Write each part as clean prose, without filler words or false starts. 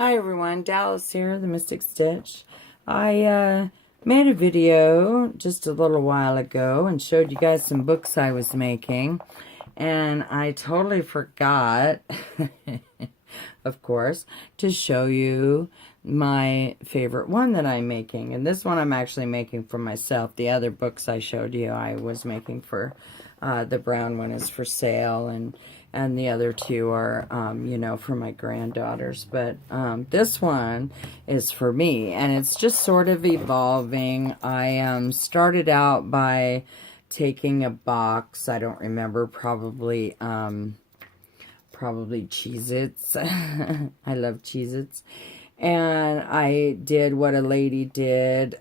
Hi everyone, Dallas here, the Mystic Stitch. I made a video just a little while ago and showed you guys some books I was making. And I totally forgot, of course, to show you my favorite one that I'm making. And this one I'm actually making for myself. The other books I showed you I was making for, the brown one is for sale, and the other two are, you know, for my granddaughters. But this one is for me, and it's just sort of evolving. I started out by taking a box, I don't remember, probably Cheez-Its. I love Cheez-Its. And I did what a lady did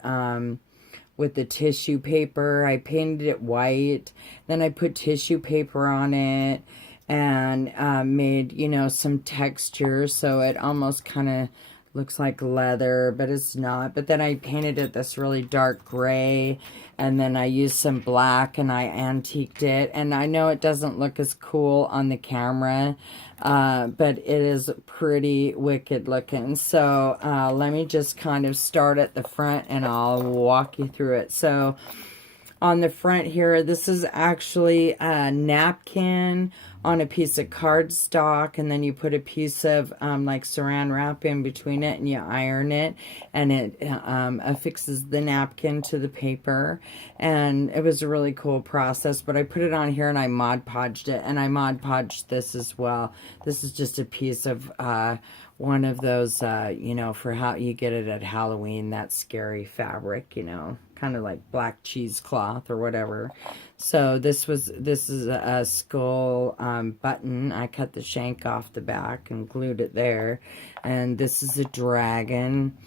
with the tissue paper. I painted it white. Then I put tissue paper on it and made, you know, some texture. So it almost kind of looks like leather, but it's not. But then I painted it this really dark gray, and then I used some black and I antiqued it. And I know it doesn't look as cool on the camera, but it is pretty wicked looking. So let me just kind of start at the front and I'll walk you through it. So on the front here, this is actually a napkin on a piece of cardstock, and then you put a piece of like saran wrap in between it and you iron it, and it affixes the napkin to the paper. And it was a really cool process, but I put it on here and I Mod Podged it, and I Mod Podged this as well. This is just a piece of one of those, you know, for how you get it at Halloween, that scary fabric, you know, kind of like black cheesecloth or whatever. So this is a skull button. I cut the shank off the back and glued it there. And this is a dragon,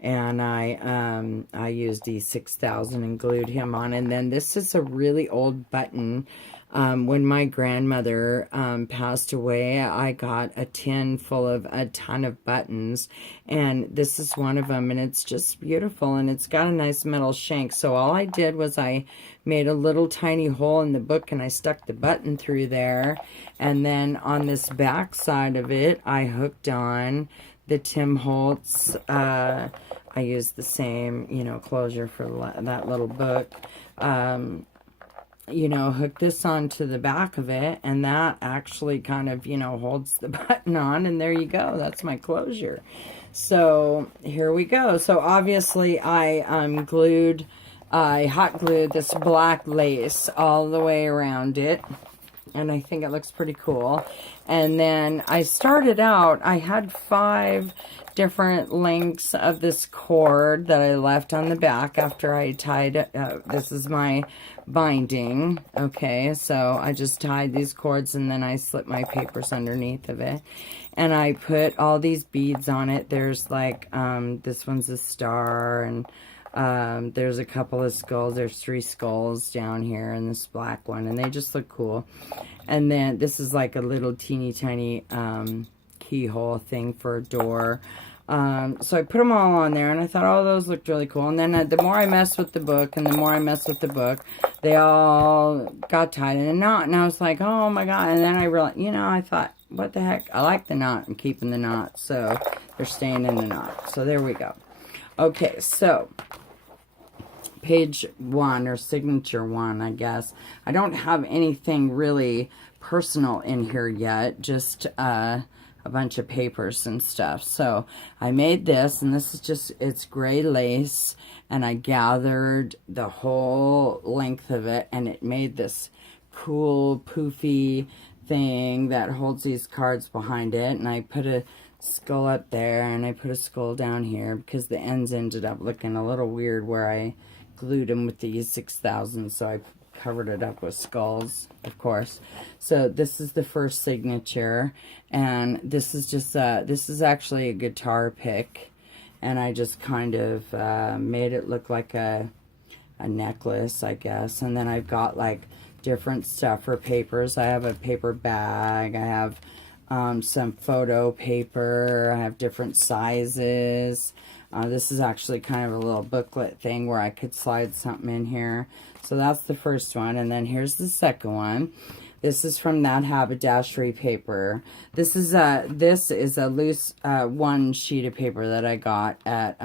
and I used E6000 and glued him on. And then this is a really old button. When my grandmother passed away, I got a tin full of a ton of buttons, and this is one of them, and it's just beautiful, and it's got a nice metal shank. So all I did was I made a little tiny hole in the book, and I stuck the button through there, and then on this back side of it, I hooked on the Tim Holtz. I used the same, you know, closure for that little book. You know, hook this onto the back of it, and that actually kind of, you know, holds the button on, and there you go. That's my closure. So here we go. So obviously I hot glued this black lace all the way around it, and I think it looks pretty cool. And then I started out, I had 5 different lengths of this cord that I left on the back after I tied it. This is my binding. Okay, so I just tied these cords, and then I slipped my papers underneath of it, and I put all these beads on it. There's like this one's a star, and there's a couple of skulls. There's 3 skulls down here in this black one, and they just look cool. And then this is like a little teeny tiny keyhole thing for a door. So I put them all on there, and I thought, oh, those looked really cool. And then the more I messed with the book, and the more I messed with the book, they all got tied in a knot. And I was like, oh my God. And then I realized, you know, I thought, what the heck? I like the knot. I'm keeping the knot. So they're staying in the knot. So there we go. Okay, so page 1, or signature 1, I guess. I don't have anything really personal in here yet, just a bunch of papers and stuff. So I made this, and this is just, it's gray lace, and I gathered the whole length of it, and it made this cool poofy thing that holds these cards behind it. And I put a skull up there, and I put a skull down here because the ends ended up looking a little weird where I glued them with the E6000, so I covered it up with skulls, of course. So this is the first signature, and this is just this is actually a guitar pick, and I just kind of made it look like a necklace, I guess. And then I've got like different stuff for papers. I have a paper bag, I have some photo paper, I have different sizes. This is actually kind of a little booklet thing where I could slide something in here. So that's the first one, and then here's the second one. This is from that haberdashery paper. This is a loose one sheet of paper that I got at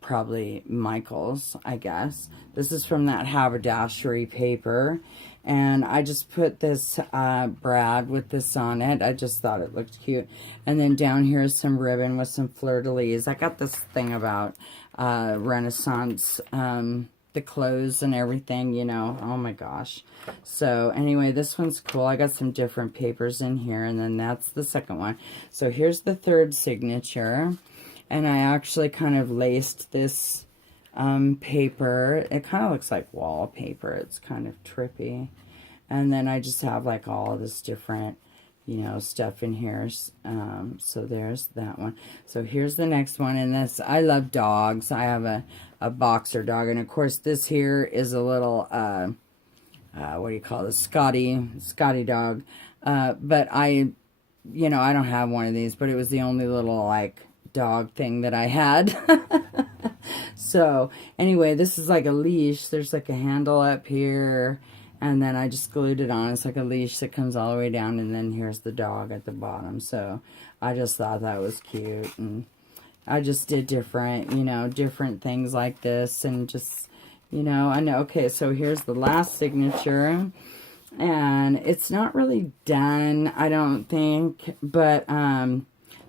probably Michael's, I guess. This is from that haberdashery paper. And I just put this brad with this on it. I just thought it looked cute. And then down here is some ribbon with some fleur-de-lis. I got this thing about Renaissance, the clothes and everything, you know. Oh my gosh. So anyway, this one's cool. I got some different papers in here. And then that's the second one. So here's the third signature. And I actually kind of laced this paper. It kind of looks like wallpaper. It's kind of trippy. And then I just have like all of this different, you know, stuff in here. So there's that one. So here's the next one. And this, I love dogs. I have a boxer dog. And of course this here is a little, what do you call it? Scotty dog. But you know, I don't have one of these, but it was the only little like dog thing that I had. So anyway, this is like a leash. There's like a handle up here, and then I just glued it on. It's like a leash that comes all the way down, and then here's the dog at the bottom. So I just thought that was cute, and I just did different, you know, different things like this, and just, you know, I know. Okay, so here's the last signature, and it's not really done, I don't think, but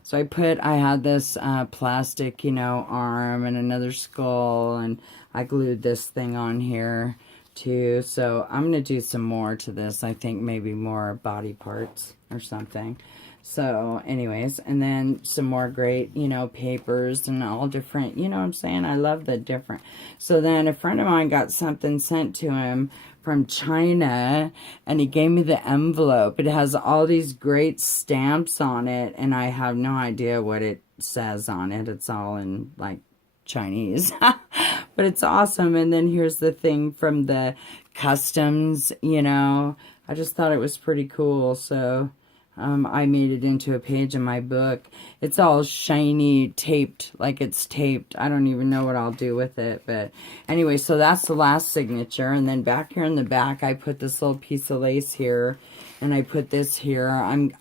so I had this plastic, you know, arm and another skull, and I glued this thing on here too. So I'm going to do some more to this. I think maybe more body parts or something. So anyways, and then some more great, you know, papers and all different, you know what I'm saying? I love the different. So then a friend of mine got something sent to him from China, and he gave me the envelope. It has all these great stamps on it, and I have no idea what it says on it. It's all in like Chinese, but it's awesome. And then here's the thing from the customs, you know. I just thought it was pretty cool. So I made it into a page in my book. It's all shiny, taped, like it's taped. I don't even know what I'll do with it. But anyway, so that's the last signature. And then back here in the back, I put this little piece of lace here. And I put this here. I'm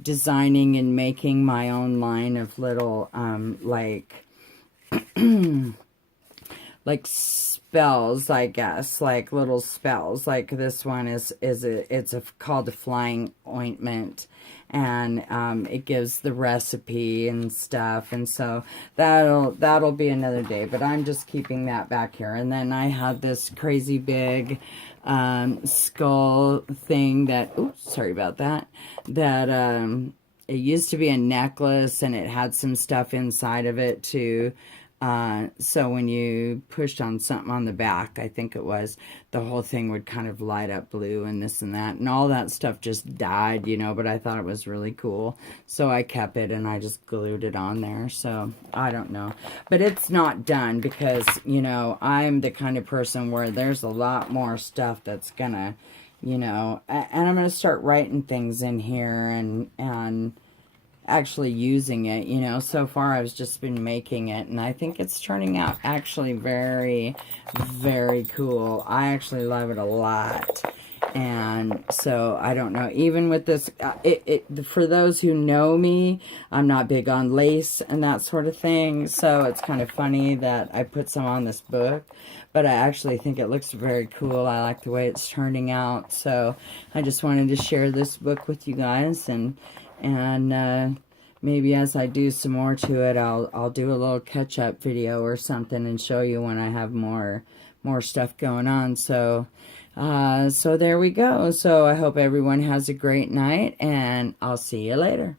designing and making my own line of little, like spells, I guess, like little spells. Like this one it's called a flying ointment, and it gives the recipe and stuff. And so that'll be another day, but I'm just keeping that back here. And then I have this crazy big skull thing that, oops, sorry about that, it used to be a necklace, and it had some stuff inside of it too. So when you pushed on something on the back, I think it was, the whole thing would kind of light up blue and this and that. And all that stuff just died, you know, but I thought it was really cool. So I kept it, and I just glued it on there. So I don't know. But it's not done because, you know, I'm the kind of person where there's a lot more stuff that's gonna, you know, and I'm gonna start writing things in here and actually using it, you know. So far I've just been making it, and I think it's turning out actually very, very cool. I actually love it a lot. And so I don't know, even with this, for those who know me, I'm not big on lace and that sort of thing, so it's kind of funny that I put some on this book, but I actually think it looks very cool. I like the way it's turning out. So I just wanted to share this book with you guys, and maybe as I do some more to it, I'll do a little catch-up video or something and show you when I have more stuff going on. So so there we go. So I hope everyone has a great night, and I'll see you later.